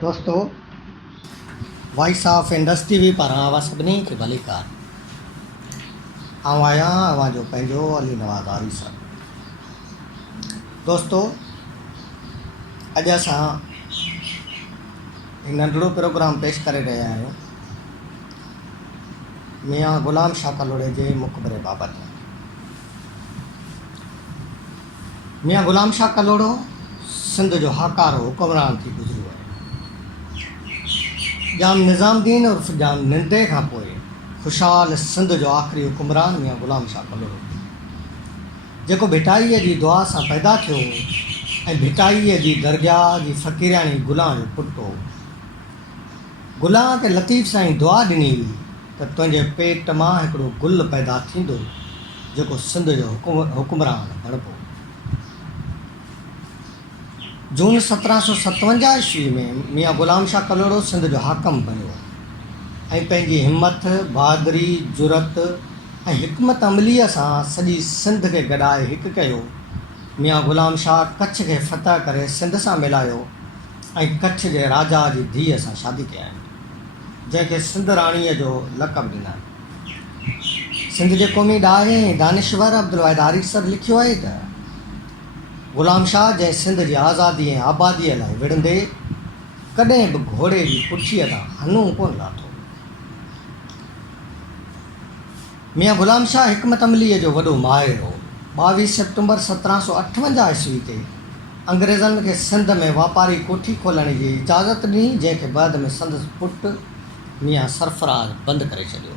दोस्तों, voice of industry भी पारां आवा सभिनी खे भलीकार। आहियां अवां जो पंहिंजो अली नवाज़ आरी साहब। दोस्तों, अॼु असां हिकु नंढड़ो प्रोग्राम पेश करे रहिया आहियूं मियां ग़ुलाम शाह कलोड़े जे मुक़बरे बाबति। मियां ग़ुलाम शाह कलोड़ो सिंध जो हाकारो हुकुमरान थी गुज़रियो आहे। जाम निज़ामुद्दीन उर्फ़ जाम निंदे खां पोइ ख़ुशहाल सिंध जो आख़िरी हुकुमरान मियां ग़ुलाम शाह कलोड़ो, जेको भिटाईअ जी दुआ सां पैदा थियो ऐं भिटाईअ जी दरगाह जी फ़क़ीराणी गुलां जो पुटु हो। गुलां खे लतीफ़ साईं दुआ ॾिनी हुई त तुंहिंजे पेट मां हिकिड़ो गुल पैदा थींदो जेको सिंध जो हुकुमरान बणिबो। जून 1757 ईस्वी में मियां ग़ुलाम शाह कलोड़ो सिंध जो हाकम बणियो ऐं पंहिंजी हिम्मत, बहादुरी, जुरत ऐं हिकमत अमलीअ सां सॼी सिंध खे गॾाए हिकु कयो। मियां ग़ुलाम शाह कच्छ खे फ़तह करे सिंध सां मिलायो ऐं कच्छ जे राजा जी धीअ सां शादी कया, जंहिंखे सिंध राणीअ जो लक़ब ॾिना। सिंध जे क़ौमी ॾाहे ऐं दानिश्वर अब्दुल वाहिद आरी सर लिखियो आहे त ग़ुलाम शाह जंहिं सिंध जी आज़ादी ऐं आबादीअ लाइ विढ़ंदे कॾहिं बि घोड़े जी पुठीअ तां हनूं कोन लाथो। मियां ग़ुलाम शाह हिकमत अमलीअ जो वॾो माहिर हो। 22 सेप्टेम्बर 1758 ईस्वी ते अंग्रेज़नि खे सिंध में वापारी कोठी खोलण जी इजाज़त ॾिनी, जंहिंखे बाद में संदसि पुटु मियां सरफराज़ बंदि करे छॾियो।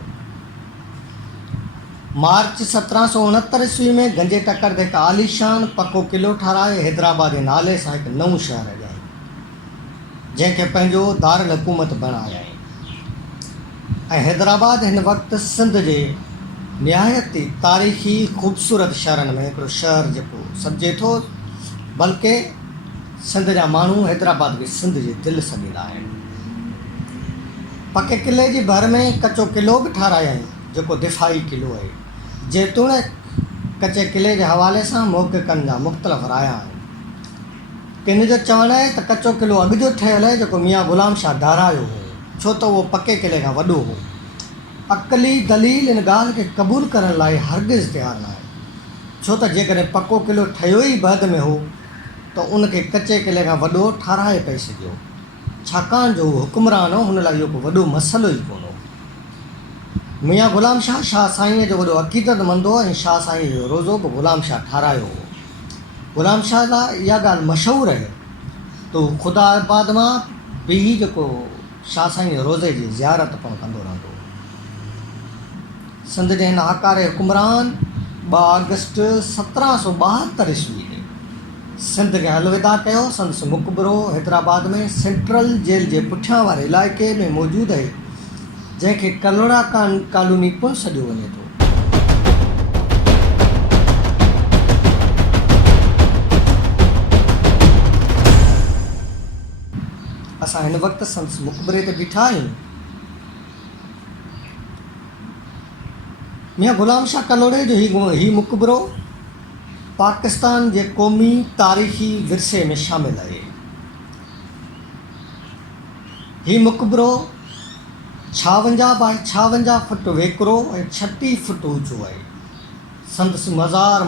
मार्च 1769 ईस्वी में गंजे टकर ते हिकु आलीशान पको क़िलो ठाराए हैदराबाद जे नाले सां हिकु नओं शहर ॼायो, जंहिंखे पंहिंजो दारुल हुकूमत बणाया ऐं हैदराबाद हिन वक़्तु सिंध जे निहायती तारीख़ी ख़ूबसूरत शहरनि में हिकिड़ो शहर जेको सॾिजे थो, बल्कि सिंध जा माण्हू हैदराबाद खे सिंध जी दिलि सॾींदा आहिनि। पके क़िले जी भर में कचो क़िलो बि ठारायई जेको दिफ़ाई क़िलो आहे। जेतोणीकि कचे क़िले जे हवाले सां मोहक़िक़नि जा मुख़्तलिफ़ राया आहिनि। किन जो चवणु आहे त कचो क़िलो अॻु जो ठहियलु आहे जेको मियां ग़ुलाम शाह ॾारायो हो, छो त उहो पके क़िले खां वॾो हो। अक़ली दलील इन ॻाल्हि खे क़बूलु करण लाइ हरगिज़ तयारु न आहे, छो त जेकॾहिं पको क़िलो ठहियो ई बाद में हो त उनखे कचे क़िले खां वॾो ठाराए पई सघियो, छाकाणि जो उहो हुकुमरान हो। हुन लाइ इहो को वॾो मसइलो ई कोन हो। मियां ग़ुलाम शाह शाह साईंअ जो वॾो अक़ीदतमंद हो ऐं शाह साईं जो रोज़ो बि ग़ुलाम शाह ठारायो हो। ग़ुलाम शाह लाइ इहा ॻाल्हि मशहूरु आहे त हू ख़ुदाबाद मां बि जेको शाह साईं जे रोज़े जी ज़ियारत पिणु कंदो रहंदो। सिंध जे हिन हाकारे हुकुमरान 2 अगस्त 1772 ईस्वी में सिंध खे अलविदा कयो। संदसि मुक़बरो हैदराबाद में सेंट्रल जेल जे पुठियां वारे इलाइक़े में मौजूदु आहे, जंहिंखे कलोड़ा कॉलोनी पिणु सॾियो वञे थो। असां हिन वक़्तु संदसि मुक़बरे ते बीठा आहियूं। मियां ग़ुलाम शाह कलोड़े जो ही मुक़बरो पाकिस्तान जे क़ौमी तारीख़ी विरसे में शामिलु आहे। हीउ मुक़बरो 56 बाय 56 फुट वेकिरो ऐं 36 फुट ऊचो आहे। संदसि मज़ार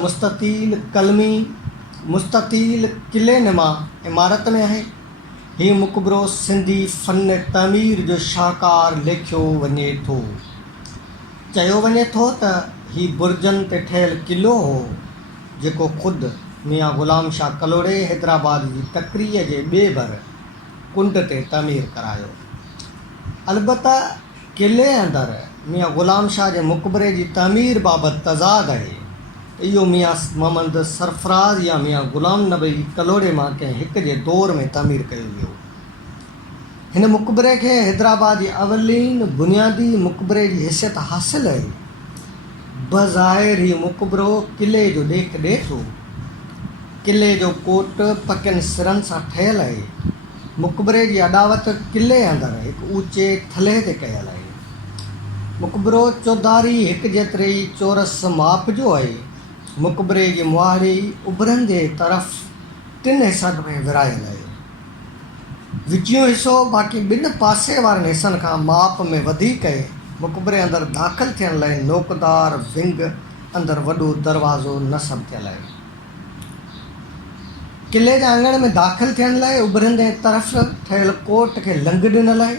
मुस्ततील क़िले नुमा इमारत में आहे। हीउ मुक़बरो सिंधी फ़न तमीर जो शाहकार लेखियो वञे थो। चयो वञे थो त हीउ बुर्जनि ते ठहियलु क़िलो हो जेको ख़ुदि मियां ग़ुलाम शाह कलोड़े हैदराबाद जी तकरीअ जे ॿिए भर कुंड ते तमीर करायो। अलबत्ता क़िले अंदरि मियां ग़ुलाम शाह जे मुक़बरे जी तमीर बाबति तज़ाद आहे त इहो मियां मोहम्मद सरफराज़ या मियां ग़ुलाम नबी कलोड़े मां कंहिं हिक जे दौर में तमीर कयो वियो। हिन मुक़बरे खे हैदराबाद जी अवलीन बुनियादी मुक़बरे जी हैसियत हासिलु आहे। बज़ाहिर हीउ मुक़बरो क़िले जो ॾेख ॾिए थो। क़िले जो कोट पकियुनि सिरनि सां ठहियलु आहे। मुक़बरे जी अॾावत क़िले अंदरि हिकु ऊचे थले ते कयल आहे। मुक़बरो चौधारी हिकु जेतिरे ई चौरस माप जो आहे। मुक़बरे जी मुहारी उभरनि जे तरफ़ 3 हिसनि में विरायल आहे। विचियो हिसो बाक़ी ॿिनि पासे वारनि हिसनि खां माप में वधीक आहे। मक़बरे अंदरि दाख़िलु थियण लाइ नोकदार विंग अंदरि वॾो दरवाज़ो नसब थियल आहे। किले जे आंगण में दाख़िलु थियण लाइ उभरंदे तरफ़ ठहियल कोट खे लंघ ॾिनल आहे।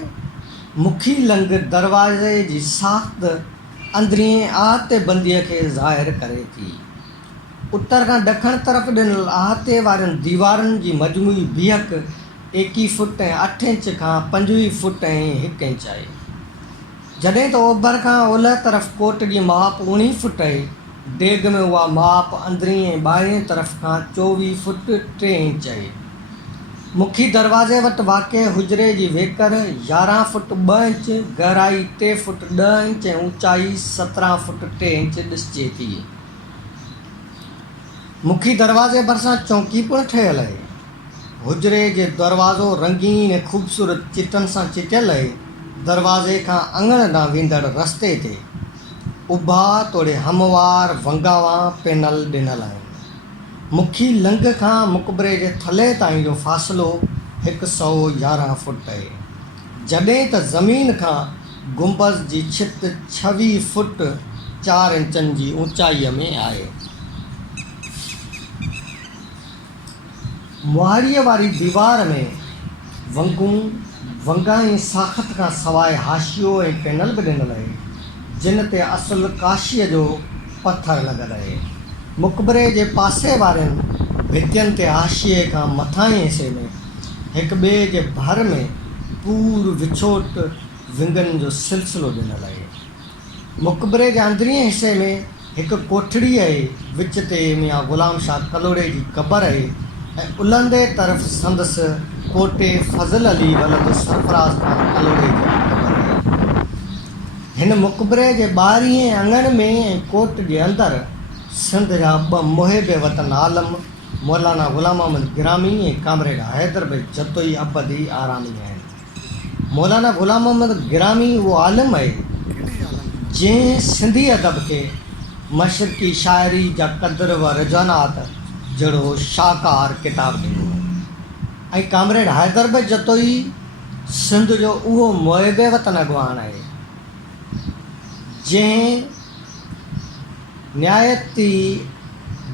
मुखी लंघ दरवाज़े जी साख़्त अंदरीं आहते बंदीअ खे ज़ाहिर करे थी। उत्तर खां ॾखण तरफ़ ॾिनल आहते वारनि दीवारुनि जी मजमूई बीहक 21 फुट ऐं 8 इंच खां 25 फुट ऐं 1 इंच आहे, जॾहिं त ओभर खां ओलह तरफ़ कोट जी माप 19 फुट आहे। डेग में उहा माप अंदरीं ऐं ॿाहिरीं तरफ़ खां 24 फुट 3 इंच आहे। मुखी दरवाज़े वटि वाक़िअ हुजरे जी वेकर 11 फुट 2 इंच, गहराई 3 फुट 10 इंच ऐं ऊचाई 17 फुट 3 इंच ॾिसिजे थी। मुखी दरवाज़े भरिसां चौकी पिणु ठहियल आहे। हुजरे जे दरवाज़ो रंगीन ऐं ख़ूबसूरत चिटनि सां चिटियल आहे। दरवाज़े खां अङण ॾांहुं वेंदड़ रस्ते ते उभा तोड़े हमवार वंगावा पैनल ॾिनल आहिनि। मुखी लंघ खां मक़बरे जे थले ताईं जो फ़ासिलो 111 फुट आहे, जॾहिं त ज़मीन खां गुंबज़ जी छित 26 फुट 4 इंचनि जी ऊचाईअ में आहे। मुहारीअ वारी दीवार में वंगूं वंगा ऐं साख़त खां सवाइ हाशियो ऐं पैनल बि ॾिनल आहे, जिन ते असुलु काशीअ जो पथर लॻल आहे। मक़बरे जे पासे वारनि भितियुनि ते हाशिए खां मथां हिसे में हिक ॿिए जे भर में पूर विछोट विंगनि जो सिलसिलो ॾिनल आहे। मक़बरे जे अंदरीं हिसे में हिकु कोठड़ी आहे, विच ते मियां ग़ुलाम शाह कलोड़े जी क़बर आहे ऐं उलंदे तरफ़ संदसि कोटे फज़ल अली वलद सरफराज़ खां कलोड़े जी क़बर आहे। हिन मक़बरे जे ॿाहिरीं अङण में ऐं कोट जे अंदरि सिंध जा 2 मुहिब वतन आलम मौलाना ग़ुलाम अहमद गिरामी ऐं कामरेड हैदर भाई जतोई अबदी आरामी आहिनि। मौलाना ग़ुलाम अहमद गिरामी उहो आलिम आहे जंहिं सिंधी अदब खे मशरक़ी शाइरी जा क़द्र व रुझानात जहिड़ो शाहकार किताब ॾिनो ऐं कामरेड हैदर भाई जतोई सिंध जो उहो मुहिब वतन अॻवान आहे जंहिं निहायती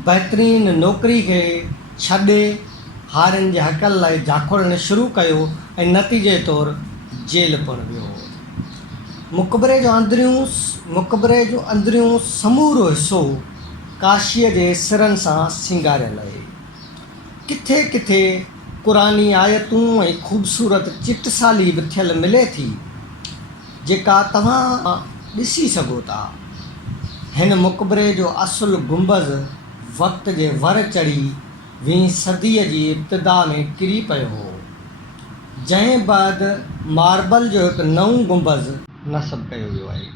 बहितरीन नौकरी खे छॾे हारियुनि जे हक़नि लाइ जाखोड़णु शुरू कयो ऐं नतीजे तौरु जेल पिणु वियो। मक़बरे जो अंदरियूं समूरो हिसो काशीअ जे सिरनि सां सिंगारियल आहे। किथे किथे क़ुरानी आयतूं ऐं ख़ूबसूरत चिटसाली बि थियल मिले थी, जेका तव्हां ॾिसी सघो था। हिन मक़बरे जो असुलु गुंबज़ वक़्त जे वर चढ़ी 20वीं सदीअ जी इब्तिदा में किरी पियो हो, जंहिं बैदि मार्बल जो हिकु नओं गुंबज़ नस्ब कयो वियो आहे।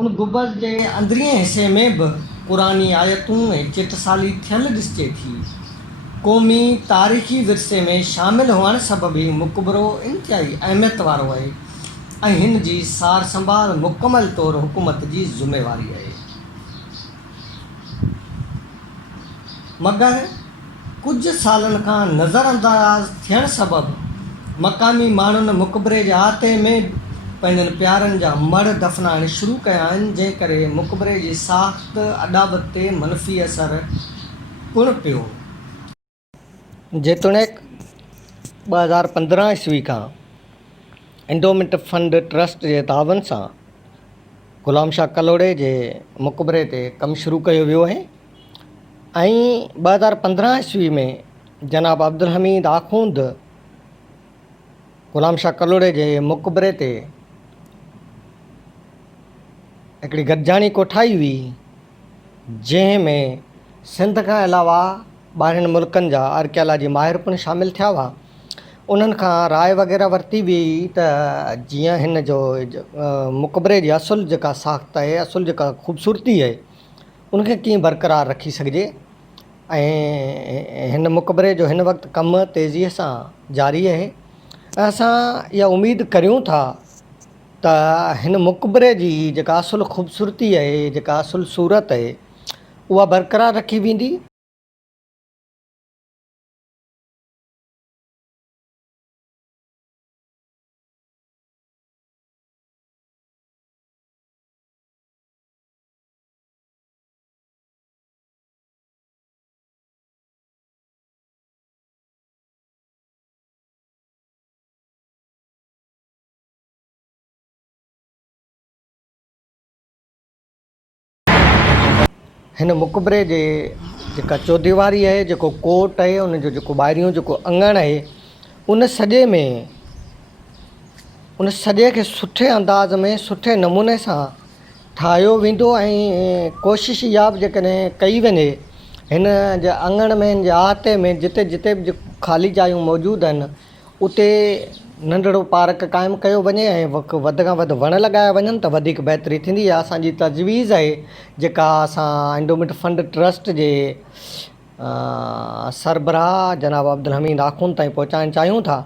उन गुंबज़ जे अंदरीं हिसे में बि क़ुरानी आयतूं ऐं चिटसाली थियल ॾिसिजे थी। क़ौमी तारीख़ी विरसे में शामिलु हुअण सबबि मक़बरो इंतिहाई अहमियत वारो आहे ऐं हिन जी सार संभाल मुकमल तौरु हुकूमत जी ज़िम्मेवारी आहे। मगर कुझु सालनि खां नज़रअंदाज़ थियण सबबि मक़ामी माण्हुनि मुक़बरे जे आते में पंहिंजनि प्यारनि जा मड़ दफ़नाइण शुरू कया आहिनि, जंहिं करे मुक़बरे जी साख़्त अॾावत ते मनफ़ी असरु पिणु पियो। जेतोणीकि 2015 ईस्वी खां एंडोमेंट फंड ट्रस्ट जे तावन सां ग़ुलाम शाह कलोड़े जे मुक़बरे ते कमु शुरू कयो वियो आहे ऐं 2015 ईस्वी में जनाब अब्दुल हमीद आख़ूंद ग़ुलाम शाह कलोड़े जे मुक़बरे ते हिकिड़ी गॾिजाणी कोठाई हुई, जंहिं में सिंध खां अलावा ॿाहिरिनि मुल्कनि जा आर्कियालॉजी माहिर पिणु शामिलु थिया हुआ। उन्हनि खां राय वग़ैरह वरिती हुई त जीअं हिन जो मुक़बरे जी असुलु जेका साख़्त आहे, असुलु जेका ख़ूबसूरती आहे, उनखे कीअं बरक़रार रखी सघिजे। ऐं हिन मुक़बरे जो हिन वक़्तु कमु तेज़ीअ सां जारी आहे। असां इहा उमेदु करियूं था त हिन मुक़बरे जी जेका असुलु ख़ूबसूरती आहे, जेका असुलु सूरत आहे, उहा बरक़रार रखी वेंदी। हिन मुक़बरे जे जेका चौदीवारी आहे, जेको कोट आहे, उनजो जेको ॿाहिरियों जेको अङण आहे, उन सॼे खे सुठे अंदाज़ में सुठे नमूने सां ठाहियो वेंदो ऐं कोशिशि इहा बि जेकॾहिं कई वञे हिन जे अङण में, हिन जे ahate में जिते जिते बि ख़ाली जायूं मौजूदु आहिनि उते नंढिड़ो पार्क क़ाइमु कयो वञे ऐं वधि खां वधि वण लॻाया वञनि त वधीक बहितरी थींदी। आहे असांजी तजवीज़ आहे जेका असां एंडोमेंट फंड ट्रस्ट जे सरबराह जनाब अब्दुल हमीद आख़ूंद ताईं पहुचाइणु चाहियूं था।